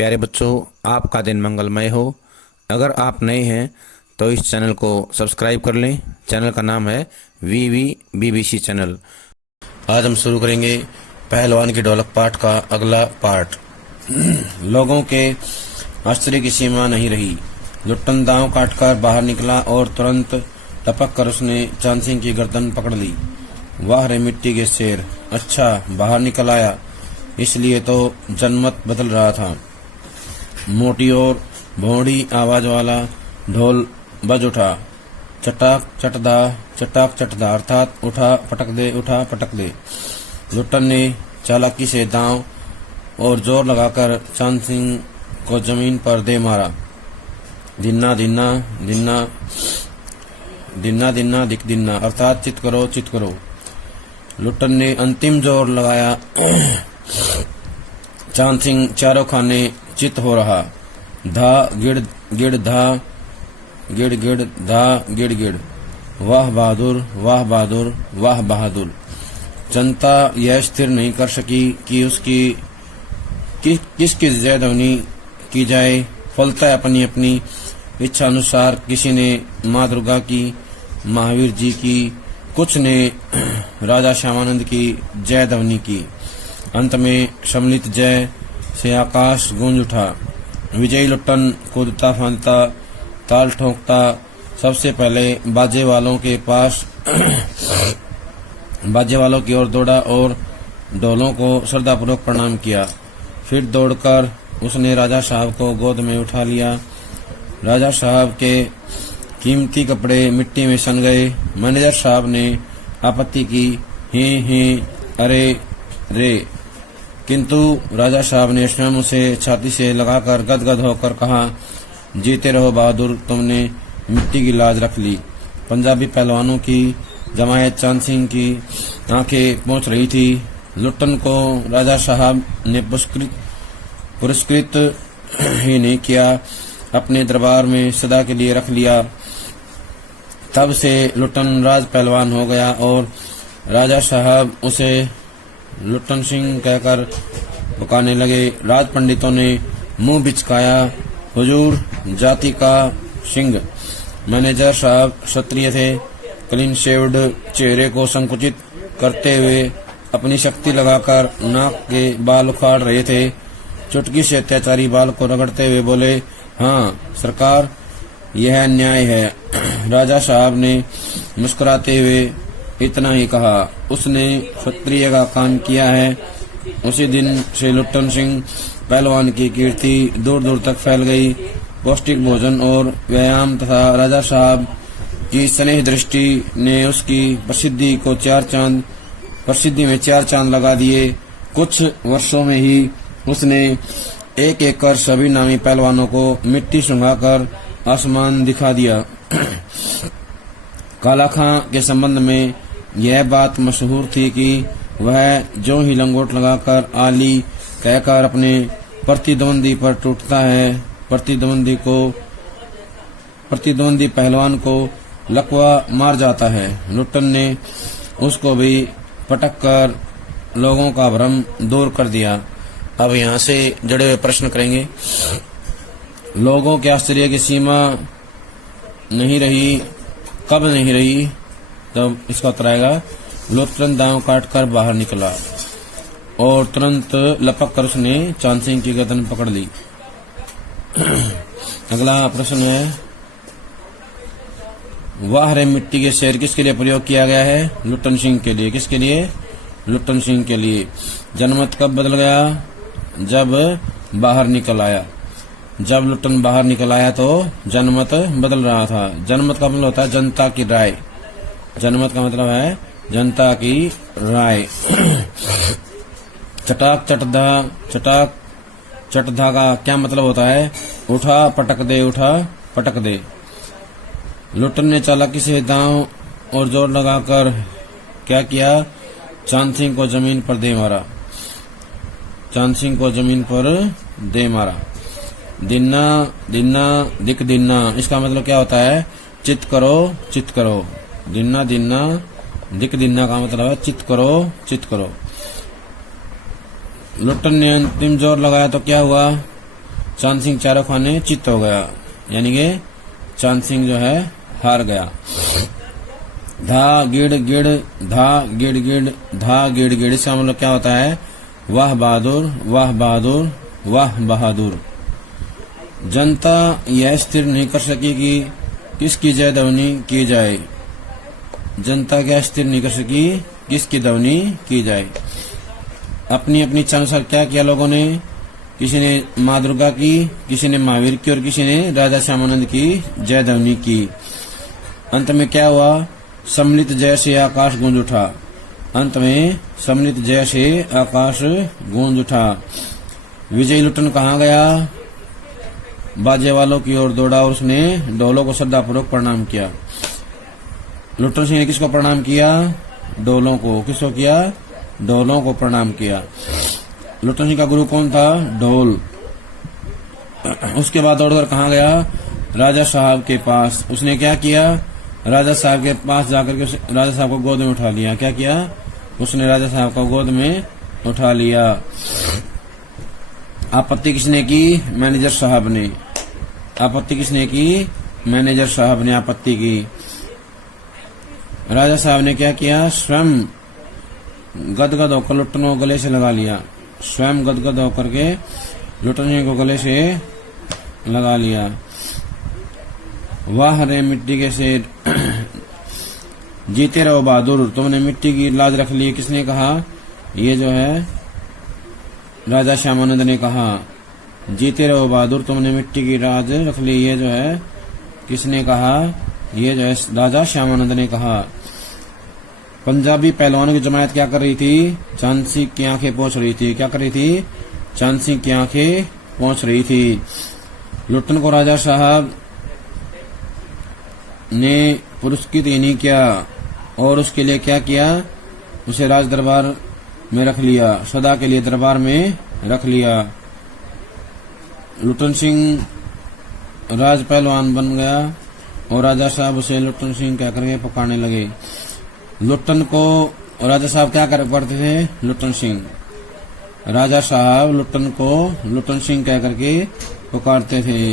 प्यारे बच्चों, आपका दिन मंगलमय हो। अगर आप नए हैं तो इस चैनल को सब्सक्राइब कर लें। चैनल का नाम है BBC चैनल। आज हम शुरू करेंगे पहलवान की ढोलक पाठ का अगला पार्ट। लोगों के आश्चर्य की सीमा नहीं रही। लुट्टन दांव काटकर बाहर निकला और तुरंत टपक कर उसने चांद सिंह की गर्दन पकड़ ली। वाह रे मिट्टी के शेर, अच्छा बाहर निकल आया, इसलिए तो जनमत बदल रहा था। मोटी और भौड़ी आवाज वाला ढोल बज उठा। चटाक चटदा अर्थात उठा पटक दे। लुट्टन ने चालाकी से दांव और जोर लगाकर चांद सिंह को जमीन पर दे मारा। दिन्ना दिक दिन्ना अर्थात चित करो। लुट्टन ने अंतिम जोर लगाया। चांद सिंह चारों खाने चित हो रहा। धा गिड़ धा गिड़। वाह बहादुर। जनता यह स्थिर नहीं कर सकी कि उसकी किसकी जयध्वनि की जाए। फलता अपनी इच्छा अनुसार किसी ने माँ दुर्गा की, महावीर जी की, कुछ ने राजा श्यामानंद की जय ध्वनि की। अंत में सम्मिलित जय से आकाश गूंज उठा। विजयी लुट्टन कूदता फांदता ताल ठोंकता सबसे पहले बाजे वालों की ओर दौड़ा और ढोलों को श्रद्धापूर्वक प्रणाम किया। फिर दौड़कर उसने राजा साहब को गोद में उठा लिया। राजा साहब के कीमती कपड़े मिट्टी में सन गए। मैनेजर साहब ने आपत्ति की, ही अरे रे, किंतु राजा साहब ने स्वयं उसे छाती से लगाकर गदगद होकर कहा, जीते रहो बहादुर, तुमने मिट्टी की लाज रख ली। पंजाबी पहलवानों की जमायत चांद सिंह की आंखें पहुंच रही थी। लुट्टन को राजा साहब ने पुरस्कृत ही नहीं किया, अपने दरबार में सदा के लिए रख लिया। तब से लुट्टन राज पहलवान हो गया और राजा साहब उसे लुट्टन सिंह कहकर पुकारने लगे। राज पंडितों ने मुंह बिचकाया, हुजूर जाति का सिंह। मैनेजर साहब क्षत्रिय थे। क्लीन शेव्ड चेहरे को संकुचित करते हुए अपनी शक्ति लगाकर नाक के बाल उखाड़ रहे थे। चुटकी से अत्याचारी बाल को रगड़ते हुए बोले, हाँ सरकार, यह अन्याय है। राजा साहब ने मुस्कुराते हुए इतना ही कहा। उसने क्षत्रिय का काम किया है। उसी दिन से लुट्टन सिंह पहलवान की कीर्ति दूर दूर तक फैल गई। पौष्टिक भोजन और व्यायाम तथा राजा साहब की स्नेह दृष्टि ने उसकी प्रसिद्धि में चार चांद लगा दिए। कुछ वर्षों में ही उसने एक कर सभी नामी पहलवानों को मिट्टी सुंघाकर आसमान दिखा दिया। काला खां के संबंध में यह बात मशहूर थी कि वह जो ही लंगोट लगाकर आली कहकर अपने प्रतिद्वंदी पर टूटता है, प्रतिद्वंदी पहलवान को लकवा मार जाता है। लुट्टन ने उसको भी पटक कर लोगों का भ्रम दूर कर दिया। अब यहाँ से जुड़े हुए प्रश्न करेंगे। लोगों के आश्चर्य की सीमा नहीं रही, कब नहीं रही? तब इसका उत्तर आएगा, लुट्टन दांव काटकर बाहर निकला और तुरंत लपक कर उसने चांद सिंह की गर्दन पकड़ ली। अगला प्रश्न है, वाह रे मिट्टी के शेर किसके लिए प्रयोग किया गया है? लुट्टन सिंह के लिए। किसके लिए? लुट्टन सिंह के लिए। जनमत कब बदल गया? जब बाहर निकल आया। जब लुट्टन बाहर निकल आया तो जनमत बदल रहा था। जनमत का मतलब होता है जनता की राय। जनमत का मतलब है जनता की राय। चटाक चटधा का क्या मतलब होता है? उठा पटक दे। लुट्टन ने चालाकी से दांव और जोर लगाकर क्या किया? चांद सिंह को जमीन पर दे मारा। दिन्ना दिक दिन्ना इसका मतलब क्या होता है? चित करो। दिन्ना दिक दिन्ना का मतलब है चित करो। लुट्टन ने अंतिम जोर लगाया तो क्या हुआ? चांद सिंह चारों खाने चित्त हो गया, यानी कि चांद सिंह जो है हार गया। धा गिड़ गिड़ धा गिड़ गिड़ धा गिड़ गिड़, इसका मतलब क्या होता है? वाह बहादुर वाह बहादुर वाह बहादुर। जनता यह स्थिर नहीं कर सकी कि किसकी जय ध्वनि की जाए। जनता क्या स्थिर नहीं कर सकी किसकी ध्वनि की जाए। अपनी अपनी इच्छा अनुसार क्या किया लोगों ने? किसी ने माँ दुर्गा की, किसी ने महावीर की और किसी ने राजा श्यामानंद की जय ध्वनि की। अंत में क्या हुआ? सम्मिलित जय से आकाश गूंज उठा। अंत में सम्मिलित जय से आकाश गूंज उठा। विजयी लुट्टन कहाँ गया? बाजे वालों की ओर दौड़ा और उसने ढोलों को श्रद्धापूर्वक प्रणाम किया। लुट्टन सिंह ने किसको प्रणाम किया? ढोलों को। किसको किया? ढोलों को प्रणाम किया। लुट्टन सिंह का गुरु कौन था? ढोल। उसके बाद दौड़कर कहाँ गया? राजा साहब के पास। उसने क्या किया? राजा साहब के पास जाकर के राजा साहब को गोद में उठा लिया। क्या किया? उसने राजा साहब को गोद में उठा लिया। आपत्ति किसने की? मैनेजर साहब ने। आपत्ति किसने की? मैनेजर साहब ने आपत्ति की। राजा साहब ने क्या किया? स्वयं गदगद होकर लुट्टन को गले से लगा लिया। स्वयं गदगद होकर के लुट्टन को गले से लगा लिया। वाह रे मिट्टी के शेर, जीते रहो बहादुर, तुमने मिट्टी की लाज रख ली। किसने कहा? ये जो है राजा श्यामानंद ने कहा। जीते रहो बहादुर, तुमने मिट्टी की लाज रख ली। ये जो है किसने कहा? ये जो है राजा श्यामानंद ने कहा। पंजाबी पहलवानों की जमायत क्या कर रही थी? चांद सिंह की आंखें पहुंच रही थी। क्या कर रही थी? चांद सिंह की आंखें पहुंच रही थी। लुट्टन को राजा साहब ने पुरस्कृत ही नहीं किया और उसके लिए क्या किया? उसे राज दरबार में रख लिया, सदा के लिए दरबार में रख लिया। लुट्टन सिंह राज पहलवान बन गया और राजा साहब उसे लुट्टन सिंह कह करके पुकारने लगे। लुट्टन को राजा साहब क्या करते थे? लुट्टन सिंह। राजा साहब लुट्टन को लुट्टन सिंह कह करके पुकारते थे।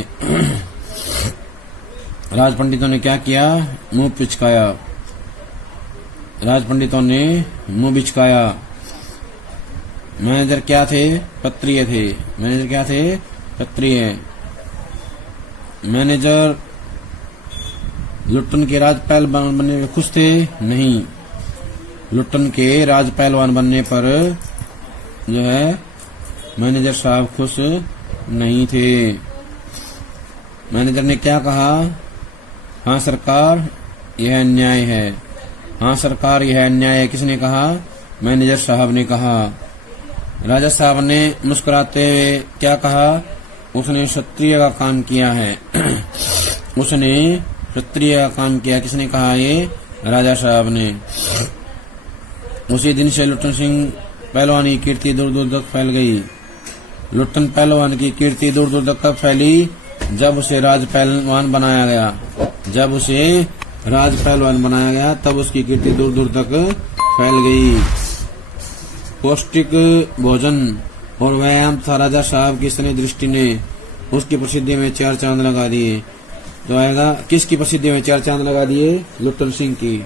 राज पंडितों ने क्या किया? मुंह पिचकाया। राज पंडितों ने मुंह बिचकाया। मैनेजर क्या थे? पत्रिय थे। मैनेजर क्या थे? पत्रिय। मैनेजर लुट्टन के राज पहलवान बनने में खुश थे? नहीं। लुट्टन के राज पहलवान बनने पर जो है मैनेजर साहब खुश नहीं थे। मैनेजर ने क्या कहा? हाँ सरकार, यह अन्याय है। हाँ सरकार, यह अन्याय है। किसने कहा? मैनेजर साहब ने कहा। राजा साहब ने मुस्कुराते हुए क्या कहा? उसने क्षत्रिय का काम किया है। उसने क्षत्रिय का काम किया। किसने कहा? ये राजा साहब ने। उसी दिन से लुट्टन सिंह पहलवान की कीर्ति दूर दूर तक फैल गई। लुट्टन पहलवान की कीर्ति दूर दूर तक कब फैली? जब उसे राज पहलवान बनाया गया। जब उसे राज पहलवान बनाया गया तब उसकी कीर्ति दूर दूर तक फैल गई। पौष्टिक भोजन और व्यायाम था राजा साहब की स्नेह दृष्टि ने उसकी प्रसिद्धि में चार चांद लगा दिए। तो आएगा किसकी प्रसिद्धि में चार चांद लगा दिए? लुट्टन सिंह की।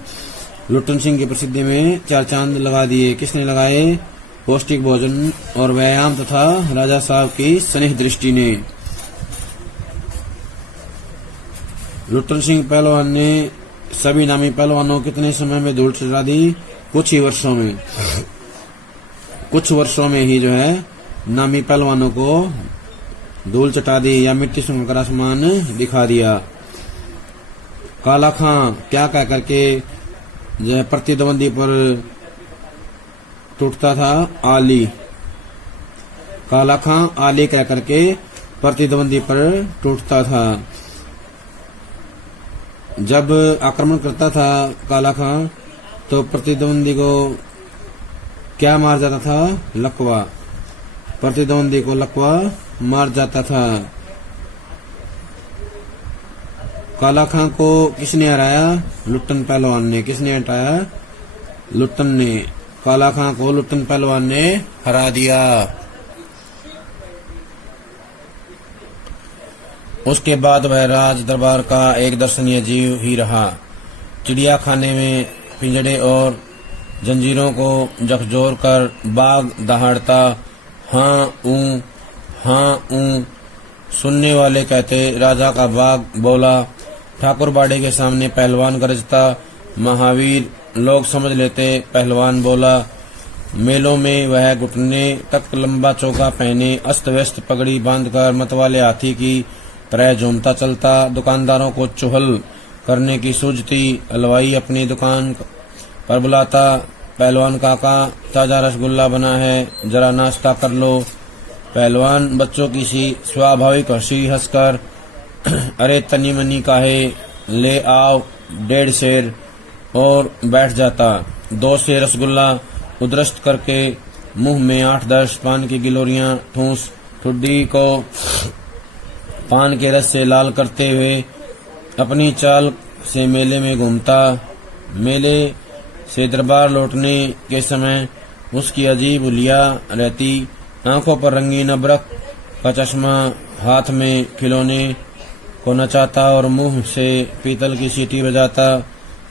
लुट्टन सिंह की प्रसिद्धि में चार चांद लगा दिए। किसने लगाए? पौष्टिक भोजन और व्यायाम तथा राजा साहब की स्नेह दृष्टि ने। लुट्टन सिंह पहलवान ने सभी नामी पहलवानों कितने समय में धूल चटा दी? कुछ ही वर्षों में। कुछ वर्षों में ही जो है नामी पहलवानों को धूल चटा दी या मिट्टी सुनकर आसमान दिखा दिया। काला खां क्या कह करके जो है प्रतिद्वंदी पर टूटता था? आली। काला खां आली कह करके प्रतिद्वंदी पर टूटता था। जब आक्रमण करता था काला खां तो प्रतिद्वंदी को क्या मार जाता था? लकवा। प्रतिद्वंदी को लकवा मार जाता था। काला खां को किसने हराया? लुट्टन पहलवान ने। किसने हटाया? लुट्टन ने। काला खां को लुट्टन पहलवान ने हरा दिया। उसके बाद वह राज दरबार का एक दर्शनीय जीव ही रहा। चिड़िया खाने में पिंजड़े और जंजीरों को झकझोर कर बाघ दहाड़ता हाँ ऊं सुनने वाले कहते राजा का बाघ बोला। ठाकुर बाड़े के सामने पहलवान गरजता महावीर लोग समझ लेते पहलवान बोला। मेलों में वह घुटने तक लंबा चौका पहने अस्त व्यस्त पगड़ी बांधकर मतवाले हाथी की तरह झूमता चलता। दुकानदारों को चुहल करने की सूझती हलवाई अपनी दुकान पर बुलाता। पहलवान काका ताजा रसगुल्ला बना है जरा नाश्ता कर लो। पहलवान बच्चों की सी स्वाभाविक हंसी हंसकर अरे तनी मनी काहे ले आओ 1.5 सेर और बैठ जाता। 2 सेर रसगुल्ला उदरस्त करके मुंह में 8-10 पान की गिलोरियां ठूस ठुड्डी को पान के रस से लाल करते हुए अपनी चाल से मेले में घूमता। मेले से दरबार लौटने के समय उसकी अजीब हुलिया रहती। आंखों पर रंगीन अबरक का चश्मा, हाथ में खिलौने को नचाता और मुंह से पीतल की सीटी बजाता।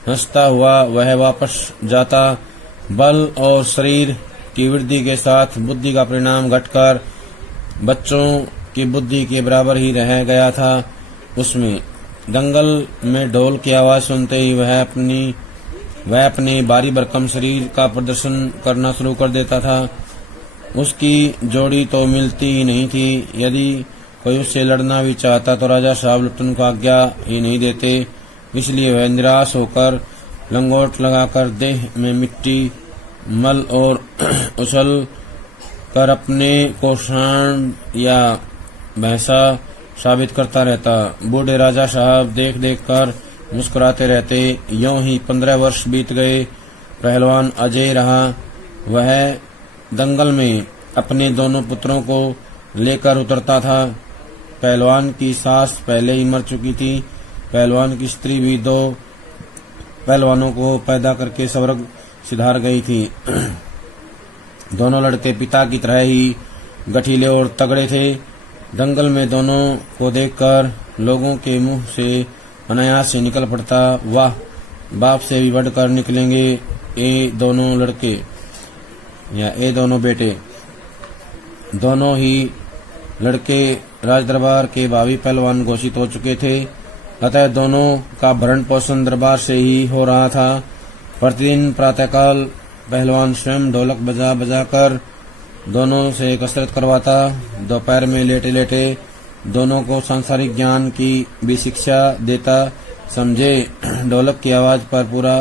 हंसता हुआ वह वापस जाता। बल और शरीर की वृद्धि के साथ बुद्धि का परिणाम घटकर बच्चों की बुद्धि के बराबर ही रह गया था। उसमें दंगल में ढोल की आवाज सुनते ही वह अपने भारी भरकम शरीर का प्रदर्शन करना शुरू कर देता था। उसकी जोड़ी तो मिलती ही नहीं थी। यदि कोई उससे लड़ना भी चाहता तो राजा साहब लुट्टन को आज्ञा ही नहीं देते। इसलिए वह निराश होकर लंगोट लगाकर देह में मिट्टी मल और उछल कर अपने को सांड या भैंसा साबित करता रहता। बूढ़े राजा साहब देख देख कर मुस्कुराते रहते। यूं ही 15 वर्ष बीत गए। पहलवान अजय रहा। वह दंगल में अपने दोनों पुत्रों को लेकर उतरता था। पहलवान की सास पहले ही मर चुकी थी। पहलवान की स्त्री भी 2 पहलवानों को पैदा करके स्वर्ग सिधार गई थी। दोनों लड़के पिता की तरह ही गठीले और तगड़े थे। दंगल में दोनों को देखकर लोगों के मुंह से अनायास से निकल पड़ता, वाह, बाप से भी बढ़कर निकलेंगे ये दोनों लड़के या ये दोनों बेटे। दोनों ही लड़के राजदरबार के भावी पहलवान घोषित हो चुके थे। अतः दोनों का भरण पोषण दरबार से ही हो रहा था। प्रतिदिन प्रातःकाल पहलवान स्वयं ढोलक बजा बजा कर दोनों से कसरत करवाता। दोपहर में लेटे लेटे दोनों को सांसारिक ज्ञान की भी शिक्षा देता। समझे, ढोलक की आवाज पर पूरा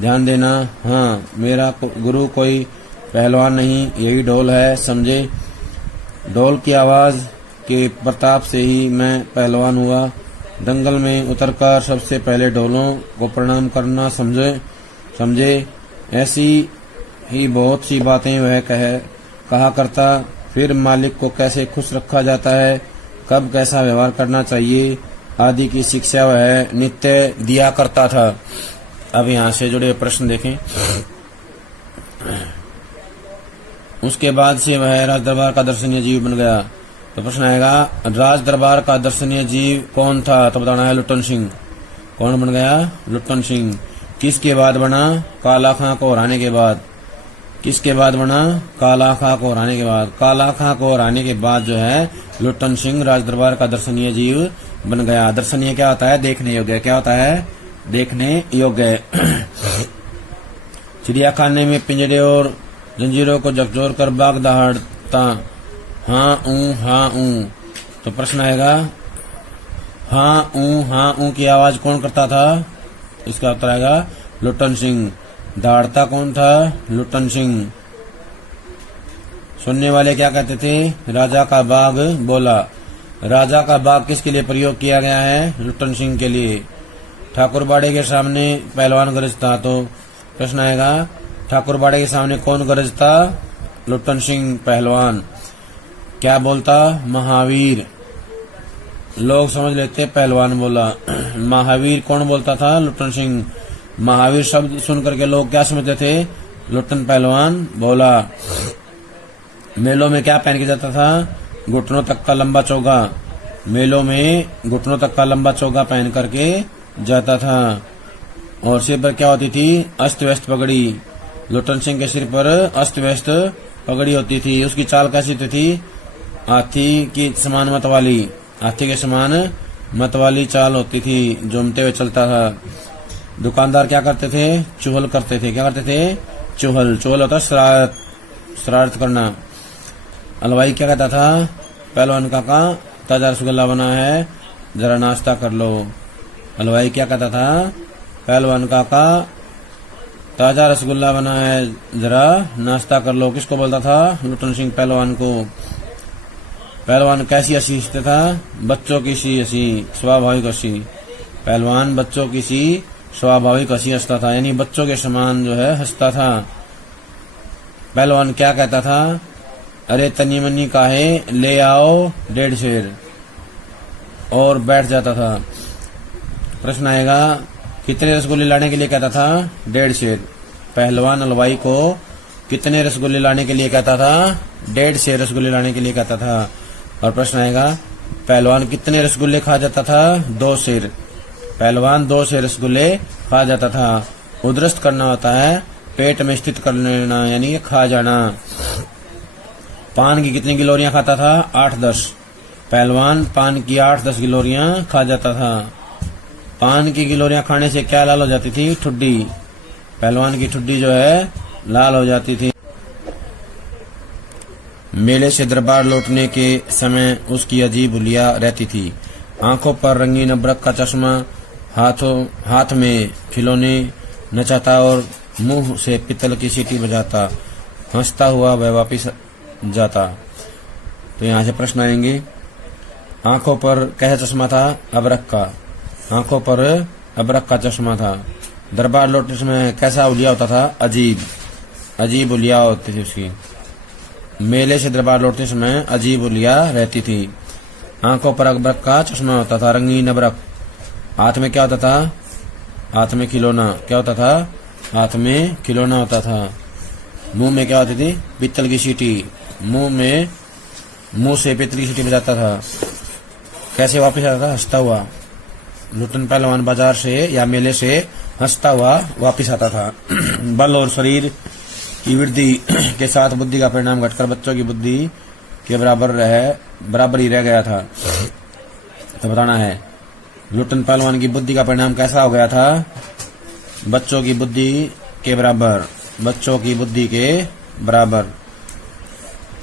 ध्यान देना। हाँ, मेरा गुरु कोई पहलवान नहीं, यही ढोल है, समझे। ढोल की आवाज के प्रताप से ही मैं पहलवान हुआ। दंगल में उतरकर सबसे पहले ढोलों को प्रणाम करना समझे। ऐसी ही बहुत सी बातें वह कहा करता। फिर मालिक को कैसे खुश रखा जाता है, कब कैसा व्यवहार करना चाहिए आदि की शिक्षा वह नित्य दिया करता था। अब यहाँ से जुड़े प्रश्न देखें। उसके बाद से वह राज दरबार का दर्शनीय जीव बन गया। तो प्रश्न आएगा, राज दरबार का दर्शनीय जीव कौन था? तो बताना है लुट्टन सिंह। कौन बन गया? लुट्टन सिंह। किसके बाद बना? काला खां को हराने के बाद। किसके बाद बना? काला खां को हराने के बाद। काला खां को हराने के बाद जो है लुट्टन सिंह राज दरबार का दर्शनीय जीव बन गया। दर्शनीय क्या होता है? देखने योग्य। क्या होता है? देखने योग्य। चिड़िया खाने में पिंजड़े और जंजीरों को झकझोर कर बाघ दहाड़ता, हाँ ऊं। तो प्रश्न आएगा, हाँ ऊं की आवाज कौन करता था? इसका उत्तर आएगा लुट्टन सिंह। दहाड़ता कौन था? लुट्टन सिंह। सुनने वाले क्या कहते थे? राजा का बाघ बोला। राजा का बाघ किसके लिए प्रयोग किया गया है? लुट्टन सिंह के लिए। ठाकुर बाड़े के सामने पहलवान गरजता। तो प्रश्न आएगा, ठाकुर बाड़े के सामने कौन गरजता? लुट्टन सिंह पहलवान। क्या बोलता? महावीर। लोग समझ लेते पहलवान बोला। महावीर कौन बोलता था? लुट्टन सिंह। महावीर शब्द सुनकर के लोग क्या समझते थे? लुट्टन पहलवान बोला। मेलों में क्या पहन के जाता था? घुटनों तक का लंबा चोगा। मेलों में घुटनों तक का लंबा चोगा पहन करके जाता था और सिर पर क्या होती थी? अस्त व्यस्त पगड़ी। लुटन सिंह के सिर पर अस्त व्यस्त पगड़ी होती थी। उसकी चाल कैसी थी? हाथी की समान मतवाली, हाथी के समान मतवाली चाल होती थी, झूमते हुए चलता था। दुकानदार क्या करते थे? चुहल करते थे। क्या करते थे? चुहल। चुहल होता शरारत, शरारत करना। हलवाई क्या कहता था? पहलवान काका ताजा रसगुल्ला बना है, जरा नाश्ता कर लो। हलवाई क्या कहता था? पहलवान काका ताजा रसगुल्ला बना है, जरा नाश्ता कर लो। किसको बोलता था? लुटन सिंह पहलवान को। पहलवान कैसी हंसी हंसता था? बच्चों की सी हंसी, स्वाभाविक हंसी। पहलवान बच्चों की सी स्वाभाविक हंसी हंसता था, यानी बच्चों के समान जो है हंसता था। पहलवान क्या कहता था? अरे तनी मनी काहे, ले आओ 1.5 शेर, और बैठ जाता था। प्रश्न आएगा, कितने रसगुल्ले लाने के लिए कहता था? 1.5 शेर। पहलवान हलवाई को कितने रसगुल्ले लाने के लिए कहता था? 1.5 शेर रसगुल्ले लाने के लिए कहता था। और प्रश्न आएगा, पहलवान कितने रसगुल्ले खा जाता था? 2 शेर। पहलवान 2 शेर रसगुल्ले खा जाता था। उदरस्त करना होता है पेट में स्थित कर लेना, यानी खा जाना। पान की कितनी गिलोरियां खाता था? 8-10। पहलवान पान की 8-10 गिलोरियां खा जाता था। पान की गिलोरियां खाने से क्या लाल हो जाती थी? ठुड्डी। पहलवान की ठुड्डी जो है लाल हो जाती थी। मेले से दरबार लौटने के समय उसकी अजीब हुलिया रहती थी। आंखों पर रंगीन अबरक का चश्मा, हाथ में खिलौने नचाता और मुंह से पित्तल की सीटी बजाता। हंसता हुआ वह वापिस जाता। तो यहाँ से प्रश्न आएंगे, आंखों पर कैसा चश्मा था? अबरक का। आंखों पर अबरक का चश्मा था। दरबार लौटने समय कैसा हुलिया होता था? अजीब, अजीब हुलिया होती थी उसकी। मेले से दरबार लौटते समय अजीब हुलिया रहती थी। आंखों पर अबरक का चश्मा होता था, रंगीन अबरक। हाथ में क्या होता था? हाथ में खिलौना। क्या होता था? हाथ में खिलौना होता था। मुंह में क्या होती थी? पित्तल की सीटी। मुंह से पित्तल की सीटी बजाता था। कैसे वापस आता था? हंसता हुआ। लुटन पहलवान बाजार से या मेले से हंसता हुआ वापस आता था। बल और शरीर की वृद्धि के साथ बुद्धि का परिणाम घटकर बच्चों की बुद्धि के बराबर ही रह गया था। तो बताना है, लुटन पहलवान की बुद्धि का परिणाम कैसा हो गया था? बच्चों की बुद्धि के बराबर। बच्चों की बुद्धि के बराबर।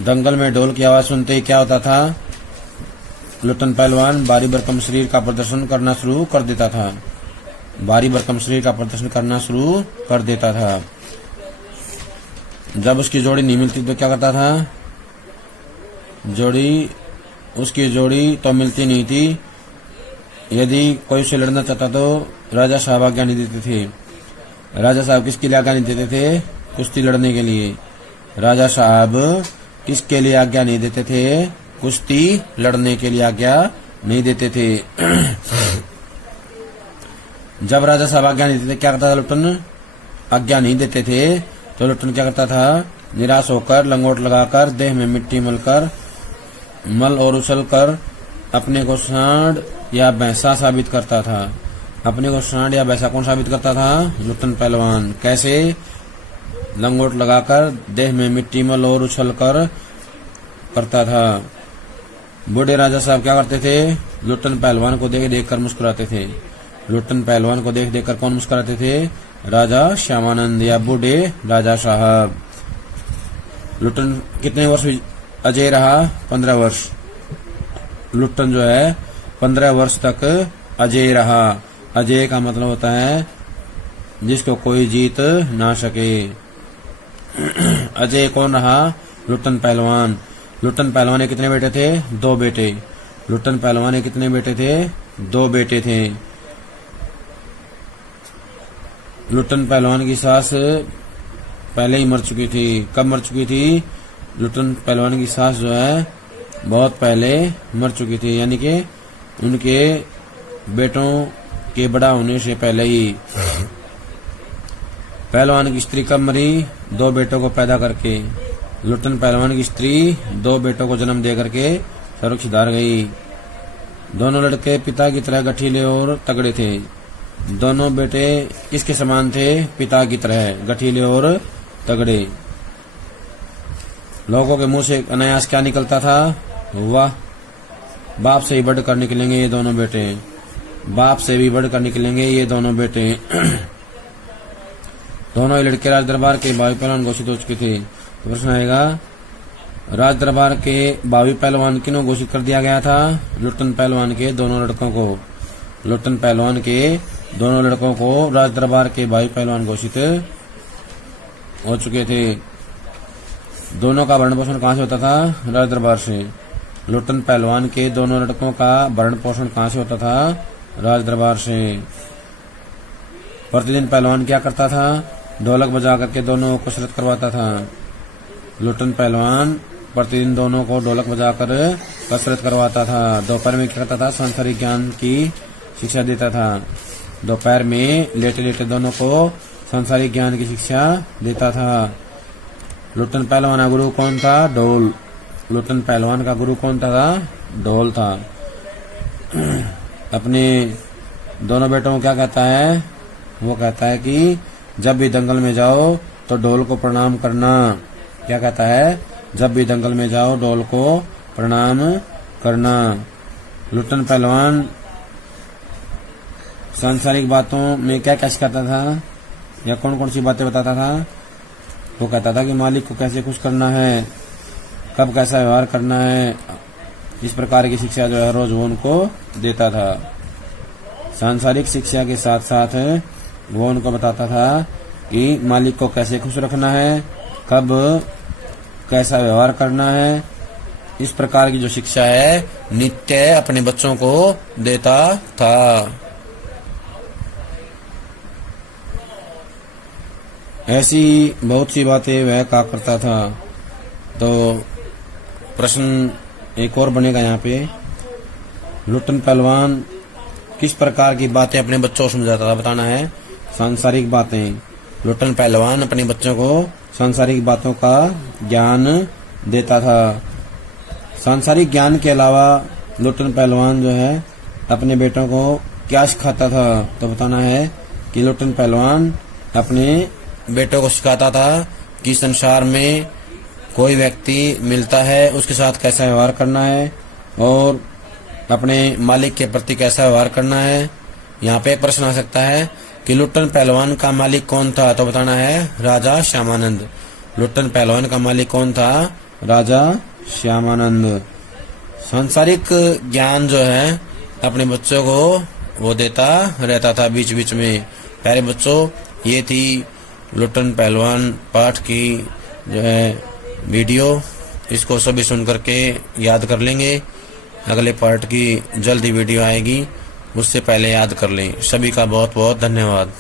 दंगल में ढोल की आवाज सुनते ही क्या होता था? लुटन पहलवान भारी भरकम शरीर का प्रदर्शन करना शुरू कर देता था। भारी भरकम शरीर का प्रदर्शन करना शुरू कर देता था। जब उसकी जोड़ी नहीं मिलती तो क्या करता था? उसकी जोड़ी तो मिलती नहीं थी। यदि कोई उससे लड़ना चाहता तो राजा साहब आज्ञा नहीं देते थे। राजा साहब किसके लिए आज्ञा नहीं देते थे? कुश्ती लड़ने के लिए। राजा साहब किसके लिए आज्ञा नहीं देते थे? कुश्ती लड़ने के लिए आज्ञा नहीं देते थे। जब राजा साहब आज्ञा नहीं देते क्या करता था लुटन? आज्ञा नहीं देते थे तो लुटन क्या करता था? निराश होकर लंगोट लगाकर देह में मिट्टी मल और उछल कर अपने को सांड या भैंसा साबित करता था। अपने को सांड या भैंसा कौन साबित करता था? लुटन पहलवान। कैसे? लंगोट लगाकर देह में मिट्टी मल और उछल कर करता था। बूढ़े राजा साहब क्या करते थे? लुटन पहलवान को देख देख कर मुस्कुराते थे। लुटन पहलवान को देख देख कर कौन मुस्कुराते थे? राजा श्यामानंद या बूढ़े राजा साहब। लुटन कितने वर्ष अजय रहा? 15 वर्ष। लुटन जो है 15 वर्ष तक अजय रहा। अजय का मतलब होता है जिसको कोई जीत ना सके। अजय कौन रहा? लुटन पहलवान। लुटन पहलवान के कितने बेटे थे? 2 बेटे। लुटन पहलवान के कितने बेटे थे? 2 बेटे थे। लुटन पहलवान की सास पहले ही मर चुकी थी। कब मर चुकी थी? लुटन पहलवान की सास जो है बहुत पहले मर चुकी थी, यानी कि उनके बेटों के बड़ा होने से पहले ही। पहलवान की स्त्री कब मरी? 2 बेटों को पैदा करके। लुटन पहलवान की स्त्री 2 बेटों को जन्म दे करके स्वर्ग सिधार गई। दोनों लड़के पिता की तरह गठीले और तगड़े थे। दोनों बेटे किसके समान थे? पिता की तरह गठीले और तगड़े। लोगों के मुंह से अनायास क्या निकलता था? वाह, बाप से ही बढ़कर निकलेंगे ये दोनों बेटे, बाप से भी बढ़कर निकलेंगे ये दोनों बेटे। दोनों ही लड़के राज दरबार के भावी पहलवान घोषित हो चुके थे। तो प्रश्न आएगा, राज दरबार के भावी पहलवान किन्हों घोषित कर दिया गया था? लुट्टन पहलवान के दोनों लड़कों को। लुट्टन पहलवान के दोनों लड़कों को राज दरबार के भावी पहलवान घोषित हो चुके थे। दोनों का भरण पोषण कहाँ से होता था? राज दरबार से। लुट्टन पहलवान के दोनों लड़कों का भरण पोषण कहाँ से होता था? राज दरबार से। प्रतिदिन पहलवान क्या करता था? ढोलक बजा करके दोनों को कसरत करवाता था। लुट्टन पहलवान प्रतिदिन दोनों को ढोलक बजाकर कसरत करवाता था। दोपहर में क्या करता था? सांसारिक ज्ञान की शिक्षा देता था। दोपहर में लेटे लेटे दोनों को सांसारिक ज्ञान की शिक्षा देता था। लुट्टन पहलवान का गुरु कौन था? ढोल। लुट्टन पहलवान का गुरु कौन था? ढोल था। अपने दोनों बेटों को क्या कहता है? वो कहता है कि जब भी दंगल में जाओ तो ढोल को प्रणाम करना। क्या कहता है? जब भी दंगल में जाओ ढोल को प्रणाम करना। लुट्टन पहलवान सांसारिक बातों में क्या क्या सिखाता था या कौन कौन सी बातें बताता था? वो कहता था कि मालिक को कैसे खुश करना है, कब कैसा व्यवहार करना है, इस प्रकार की शिक्षा जो है रोज वो उनको देता था। सांसारिक शिक्षा के साथ साथ वो उनको बताता था कि मालिक को कैसे खुश रखना है, कब कैसा व्यवहार करना है। इस प्रकार की जो शिक्षा है नित्य अपने बच्चों को देता था। ऐसी बहुत सी बातें वह कहा करता था। तो प्रश्न एक और बनेगा यहाँ पे, लुट्टन पहलवान किस प्रकार की बातें अपने बच्चों को समझाता था? बताना है। सांसारिक बातें। लुट्टन पहलवान अपने बच्चों को सांसारिक बातों का ज्ञान देता था। सांसारिक ज्ञान के अलावा लुट्टन पहलवान जो है अपने बेटों को क्या सिखाता था? तो बताना है कि लुट्टन पहलवान अपने बेटों को सिखाता था कि संसार में कोई व्यक्ति मिलता है उसके साथ कैसा व्यवहार करना है और अपने मालिक के प्रति कैसा व्यवहार करना है। यहाँ पे एक प्रश्न आ सकता है कि लुट्टन पहलवान का मालिक कौन था? तो बताना है राजा श्यामानंद। लुट्टन पहलवान का मालिक कौन था? राजा श्यामानंद। सांसारिक ज्ञान जो है अपने बच्चों को वो देता रहता था बीच बीच में। प्यारे बच्चों, ये थी लुट्टन पहलवान पाठ की जो है वीडियो। इसको सभी सुन करके याद कर लेंगे। अगले पार्ट की जल्दी वीडियो आएगी, उससे पहले याद कर लें। सभी का बहुत बहुत धन्यवाद।